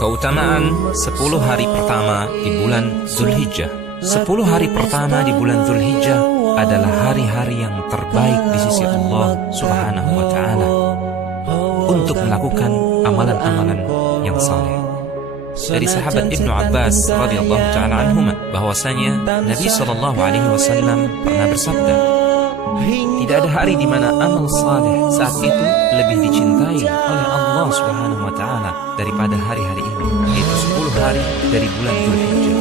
Keutamaan 10 hari pertama di bulan Zulhijjah. 10 hari pertama di bulan Zulhijjah adalah hari-hari yang terbaik di sisi Allah Subhanahu wa Ta'ala untuk melakukan amalan-amalan yang saleh. Dari sahabat Ibnu Abbas radhiyallahu ta'ala anhuma bahwasanya Nabi sallallahu alaihi wasallam pernah bersabda, tidak ada hari di mana amal saleh saat itu lebih dicintai oleh Allah Subhanahu wa Ta'ala daripada hari-hari ini, yaitu 10 hari dari bulan Zulhijjah.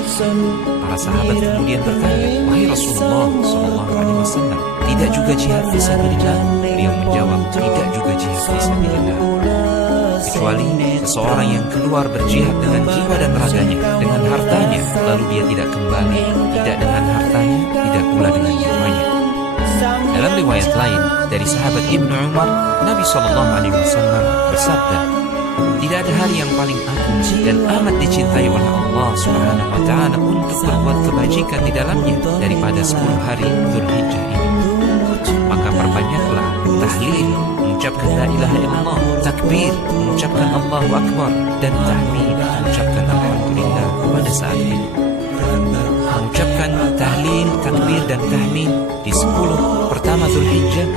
Para sahabat kemudian bertanya, wahai Rasulullah sallallahu alaihi wasallam, tidak juga jihad fisabilillah? Beliau menjawab, tidak juga jihad fisabilillah, kecuali seseorang yang keluar berjihad dengan jiwa dan raganya, dengan hartanya, lalu dia tidak kembali, tidak dengan hartanya, tidak pula dengan jiwanya. Dalam riwayat lain dari sahabat Ibnu Umar, Nabi SAW bersabda, tidak ada hari yang paling agung dan amat dicintai oleh Allah Subhanahu wa Ta'ala untuk berbuat kebajikan di dalamnya daripada 10 hari Zulhijjah ini. Maka perbanyaklah tahlil, mengucapkan la ilaha illallah, takbir, mengucapkan Allahu Akbar, dan tahmid, mengucapkan alhamdulillah pada saat ini. Mengucapkan tahlil, takbir, dan tahmid di 10 pertama Zulhijjah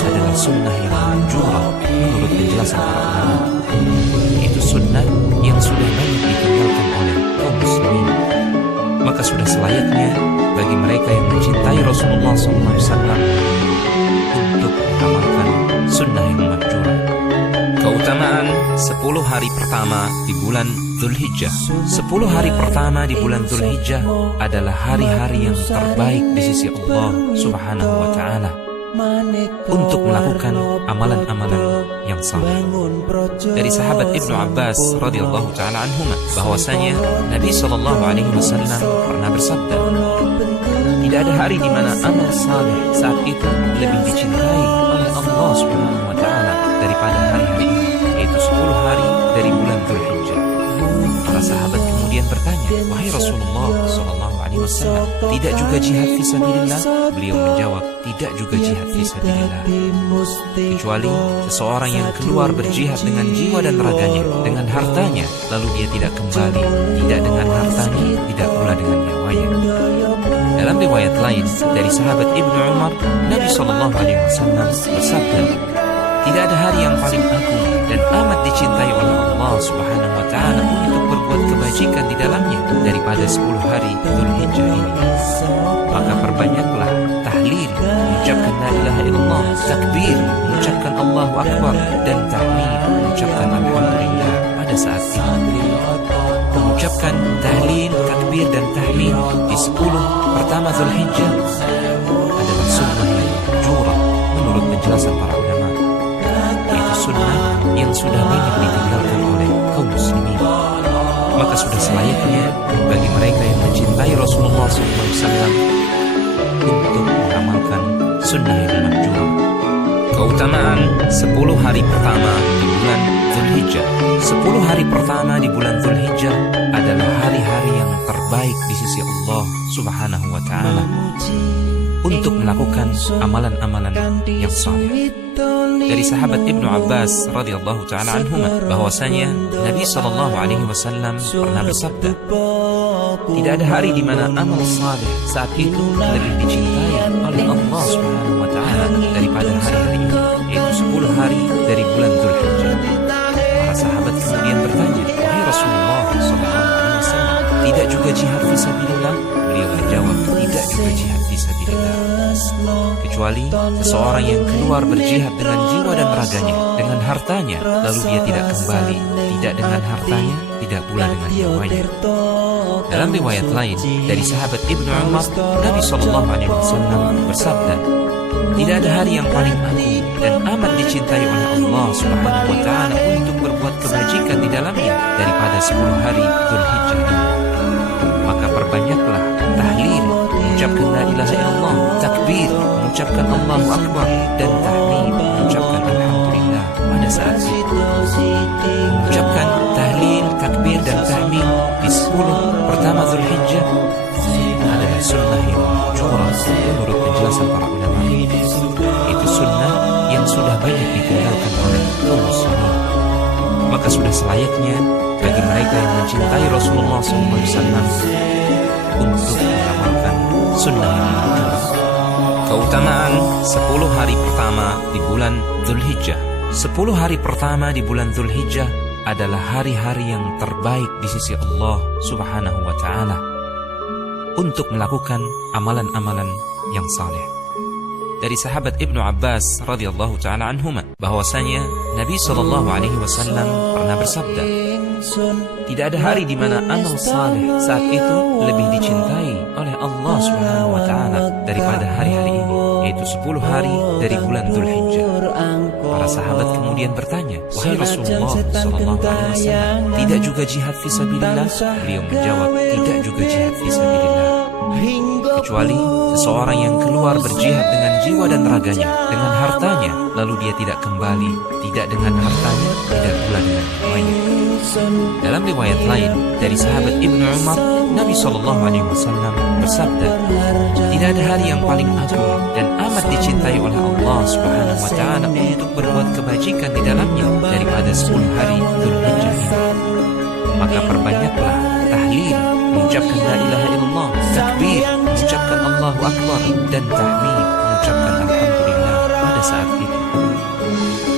adalah sunnah yang manjurah menurut penjelasan para ulama. Itu sunnah yang sudah banyak ditinggalkan oleh kaum muslimin. Maka sudah selayaknya bagi mereka yang mencintai Rasulullah SAW untuk mengamalkan sunnah yang manjurah. Keutamaan 10 hari pertama di bulan Zulhijjah. 10 hari pertama di bulan Zulhijjah adalah hari-hari yang terbaik di sisi Allah Subhanahu wa Ta'ala untuk melakukan amalan-amalan yang saleh. Dari sahabat Ibnu Abbas radhiyallahu ta'ala anhuma bahwasanya Nabi sallallahu alaihi wasallam pernah bersabda, tidak ada hari di mana amal saleh saat itu lebih dicintai oleh Allah Subhanahu wa Ta'ala daripada hari-hari ini, yaitu 10 hari dari bulan Zulhijjah. Para sahabat kemudian bertanya, wahai Rasulullah sallallahu alaihi wasallam, tidak juga jihad fisabilillah? Beliau menjawab, tidak juga jihad fisabilillah, kecuali seseorang yang keluar berjihad dengan jiwa dan raganya, dengan hartanya, lalu dia tidak kembali, tidak dengan hartanya, tidak pula dengan nyawanya. Dalam riwayat lain dari sahabat Ibnu Umar, Nabi sallallahu alaihi wasallam bersabda, tidak ada hari yang paling agung dan amat dicintai oleh Allah Subhanahu wa Ta'ala untuk berbuat kebajikan di dalamnya daripada 10 hari Zulhijjah ini. Maka perbanyaklah tahlil, mengucapkan la ilaha illallah, takbir, mengucapkan Allahu Akbar, dan tahmid, mengucapkan alhamdulillah pada saat ini. Mengucapkan tahlil, takbir, dan tahmid di 10 pertama Zulhijjah adalah sunnah yang manjurah menurut penjelasan para ulama. Itu sunnah yang sudah banyak ditinggalkan oleh kaum muslimin. Maka sudah selayaknya bagi mereka yang mencintai Rasulullah SAW untuk mengamalkan sunnah yang manjurah. Keutamaan 10 hari pertama di bulan Zulhijjah. 10 hari pertama di bulan Zulhijjah adalah hari-hari yang terbaik di sisi Allah Subhanahu wa Ta'ala untuk melakukan amalan-amalan yang saleh. Dari sahabat Ibnu Abbas radhiyallahu ta'ala anhuma bahwasanya Nabi sallallahu alaihi wasallam pernah bersabda, tidak ada hari di mana amal saleh saat itu lebih dicintai oleh Allah Subhanahu wa Ta'ala daripada hari-hari ini, yaitu 10 hari dari bulan Zulhijjah. Para sahabat kemudian bertanya, wahai Rasulullah sallallahu alaihi wasallam, tidak juga jihad fisabilillah? Beliau menjawab, tidak juga jihad fisabilillah, kecuali seseorang yang keluar berjihad dengan jiwa dan raganya, dengan hartanya, lalu dia tidak kembali, tidak dengan hartanya, tidak pula dengan jiwanya. Dalam riwayat lain dari sahabat Ibnu Umar, Nabi SAW bersabda, tidak ada hari yang paling agung dan amat dicintai oleh Allah Subhanahu wa Ta'ala untuk berbuat kebajikan di dalamnya daripada 10 hari Zulhijjah ini. Maka perbanyaklah tahlil, mengucapkan la ilaha illallah, takbir, mengucapkan Allahu Akbar, dan tahmid, mengucapkan alhamdulillah pada saat itu. Mengucapkan tahlil, takbir, dan tahmid di 10 pertama Zulhijjah adalah sunnah yang manjurah menurut penjelasan para ulama. Itu sunnah yang sudah banyak ditinggalkan oleh kaum muslimin. Maka sudah selayaknya bagi mereka yang mencintai Rasulullah SAW untuk mengamalkan sunnah yang mahjur. Keutamaan 10 hari pertama di bulan Dzulhijjah. 10 hari pertama di bulan Dzulhijjah adalah hari-hari yang terbaik di sisi Allah Subhanahu wa Ta'ala untuk melakukan amalan-amalan yang saleh. Dari sahabat Ibnu Abbas radhiyallahu taala anhuma bahwasanya Nabi sallallahu alaihi wasallam pernah bersabda, tidak ada hari di mana amal saleh saat itu lebih dicintai oleh Allah Subhanahu wa taala daripada hari-hari ini, yaitu 10 hari dari bulan Dzulhijjah. Para sahabat kemudian bertanya, wahai Rasulullah sallallahu alaihi wasallam, tidak juga jihad fisabilillah? Beliau menjawab, tidak juga jihad fisabilillah, kecuali seseorang yang keluar berjihad dengan jiwa dan raganya, dengan hartanya, lalu dia tidak kembali, tidak dengan hartanya, tidak pula dengan jiwanya. Dalam riwayat lain dari sahabat Ibnu Umar, Nabi SAW bersabda, tidak ada hari yang paling agung dan amat dicintai oleh Allah Subhanahu wa Ta'ala untuk berbuat kebajikan di dalamnya daripada 10 hari Dzulhijjah ini. Maka perbanyaklah tahlil, mengucapkan la ilaha illallah, takbir, mengucapkan Allahu Akbar, dan tahmid, mengucapkan alhamdulillah pada saat itu.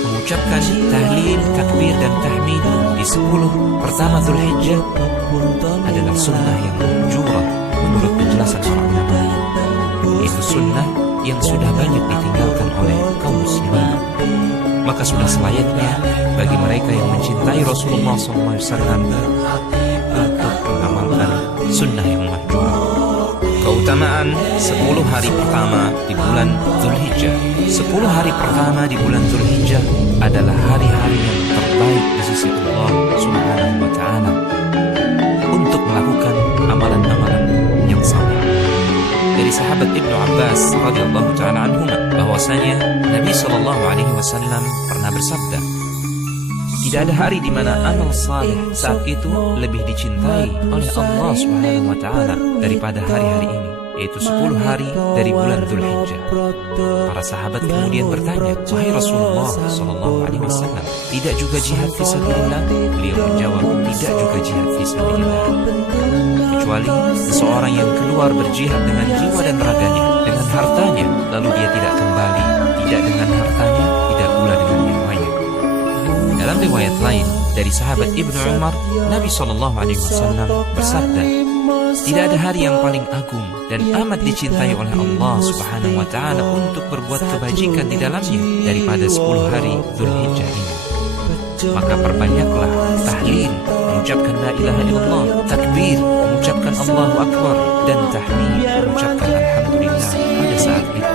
Mengucapkan tahlil, takbir, dan tahmid di 10 pertama Dzulhijjah adalah sunnah yang mahjurah menurut penjelasan para ulama. Itu sunnah yang sudah banyak ditinggalkan oleh kaum muslimin. Maka sudah selayaknya bagi mereka yang mencintai Rasulullah SAW untuk mengamalkan sunnah yang mahjurah. Keutamaan 10 hari pertama di bulan Dzulhijjah. 10 hari pertama di bulan Dzulhijjah adalah hari-hari yang terbaik di sisi Allah Subhanahu wa Ta'ala untuk melakukan amalan-amalan yang saleh. Dari sahabat Ibnu Abbas radhiyallahu taala anhuma bahwasanya Nabi sallallahu alaihi wasallam pernah bersabda, tidak ada hari di mana amal saleh saat itu lebih dicintai oleh Allah Subhanahu wa Ta'ala daripada hari-hari ini, yaitu 10 hari dari bulan Dzulhijjah. Para sahabat kemudian bertanya, wahai Rasulullah sallallahu alaihi wasallam, tidak juga jihad fisabilillah? Beliau menjawab, tidak juga jihad fisabilillah, kecuali seseorang yang keluar berjihad dengan jiwa dan raganya, dengan hartanya, lalu dia tidak kembali, tidak dengan hartanya, tidak pula dengan jiwanya. Dalam riwayat lain dari sahabat Ibnu Umar, Nabi SAW bersabda, tidak ada hari yang paling agung dan amat dicintai oleh Allah Subhanahu wa Ta'ala untuk berbuat kebajikan di dalamnya daripada 10 hari Dzulhijjah ini. Maka perbanyaklah tahlil, mengucapkan la ilaha illallah, takbir, mengucapkan Allahu Akbar, dan tahmid, mengucapkan alhamdulillah pada saat itu.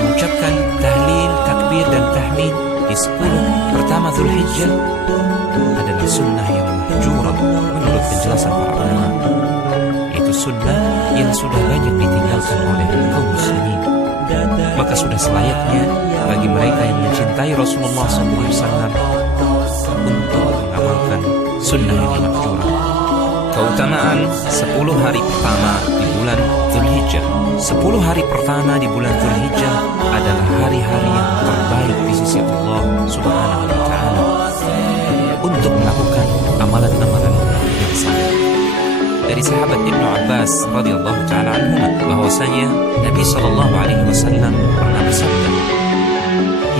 Mengucapkan tahlil, takbir, dan tahmid di 10 pertama Dzulhijjah adalah sunnah yang mahjurah menurut penjelasan para ulama. Itu sunnah yang sudah banyak ditinggalkan oleh kaum muslimin. Maka sudah selayaknya bagi mereka yang mencintai Rasulullah SAW untuk mengamalkan sunnah yang mahjurah. Keutamaan 10 hari pertama di bulan Dzulhijjah. 10 hari pertama di bulan Dzulhijjah adalah hari-hari yang terbaik di sisi Allah Subhanahu wa Ta'ala untuk melakukan amalan-amalan yang saleh. Dari sahabat Ibnu Abbas radhiyallahu taala anhuma bahwasanya Nabi sallallahu alaihi wasallam pernah bersabda,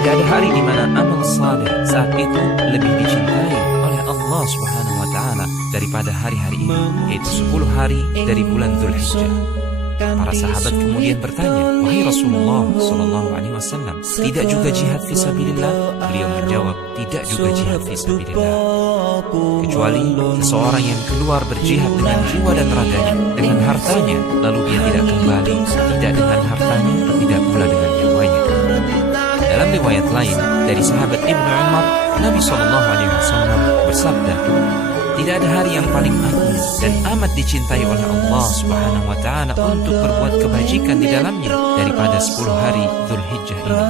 tidak ada hari di mana amal saleh saat itu lebih dicintai oleh Allah Subhanahu wa Ta'ala daripada hari-hari ini, yaitu 10 hari dari bulan Dzulhijjah. Para sahabat kemudian bertanya, wahai Rasulullah sallallahu alaihi wasallam, tidak juga jihad fisabilillah? Beliau menjawab, tidak juga jihad fisabilillah, kecuali seseorang yang keluar berjihad dengan jiwa dan raganya, dengan hartanya, lalu dia tidak kembali, tidak dengan hartanya, tidak pula dengan jiwanya. Dalam riwayat lain dari sahabat Ibnu Umar, Nabi SAW bersabda, tidak ada hari yang paling agung dan amat dicintai oleh Allah Subhanahu wa Ta'ala untuk berbuat kebajikan di dalamnya daripada 10 hari Dzulhijjah ini.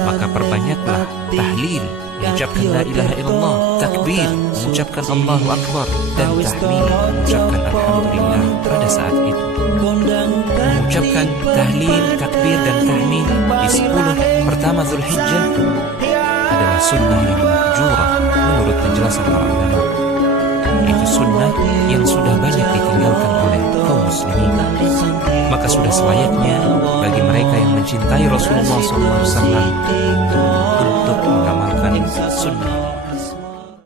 Maka perbanyaklah tahlil, mengucapkan la ilaha illallah, takbir, mengucapkan Allahu Akbar, dan tahmid, mengucapkan alhamdulillah pada saat itu. Mengucapkan tahlil, takbir, dan tahmid di 10 pertama Dzulhijjah adalah sunnah yang mahjurah menurut penjelasan para ulama, itu sunnah yang sudah banyak ditinggalkan oleh kaum muslimin. Maka sudah selayaknya bagi mereka yang mencintai Rasulullah SAW